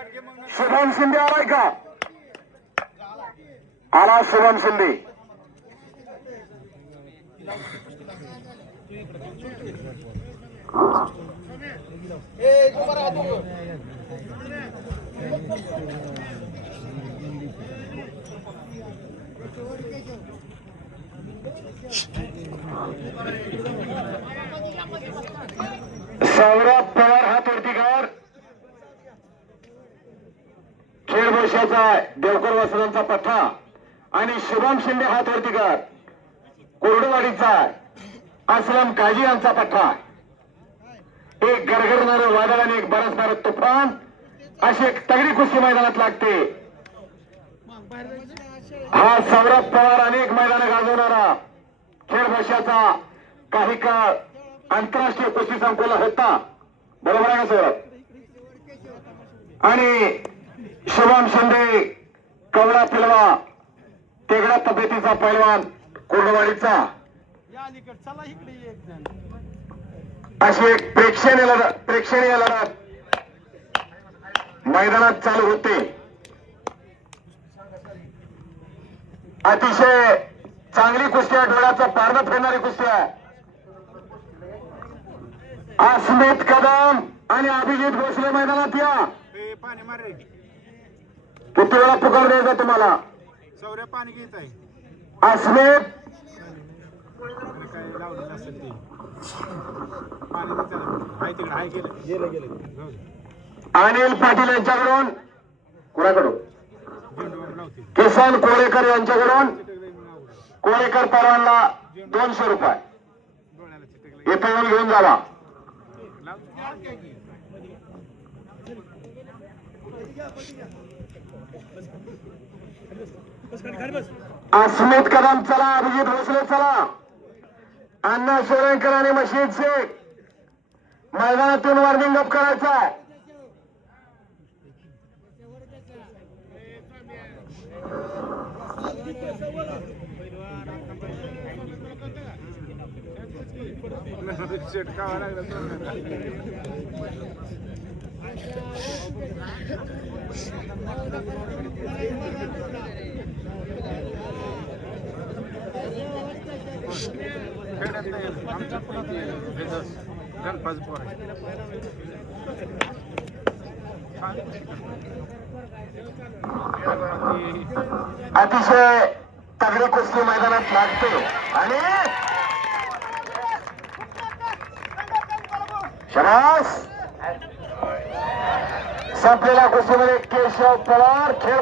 शुभम शिंदे आलाय का? आला शुभम शिंदे. सौरभ पवार हात वरती कर. खेळ भविष्याचा देवकर वासुदांचा पठ्ठा आणि शुभम शिंदे हात वरती कर. कोरडवाडीचा असलम काजी यांचा पठ्ठा. एक गरगरणारं वादळ आणि एक बरसणारं तुफान अशी एक तगडी कुस्ती मैदानात लागते. हा सौरभ पवार अनेक मैदानं गाजवणारा खेळ भाषाचा काही काळ आंतरराष्ट्रीय कुस्ती संकुल होता. बरोबर आहे ना सौरभ? आणि शुभम शिंदे कवडा पिलवा तेगडा तब्येतीचा पैलवान कोरडवाडीचा. अशी एक प्रेक्षणीय लढत मैदानात चालू होते. अतिशय चांगली कुस्ती आहे. डोळ्याचा पारणं फिरणारी कुस्ती आहे. अस्मित कदम आणि अभिजित भोसले मैदानात या. किती वेळा पुकार द्यायचा तुम्हाला? सौर्य पाणी घेत आहे. अस्मित काय लावलेलं असेल ते पाणी गेलं. अनिल पाटील यांच्याकडून कोणाकडून? किसन कोळेकर यांच्याकडून. कोळेकर परवानला 200 रुपये. इथं घेऊन जावा. अस्मित कदम चला. अभिजित भोसले चला. अण्णा सोळंकर आणि मशीद शेख मैदानातून वॉर्मिंग अप करायचा आहे. अतिशय तगडी कुस्ती मैदानात लागते. आणि शबास. संपलेल्या कुस्तीमध्ये केशव पवार खेळ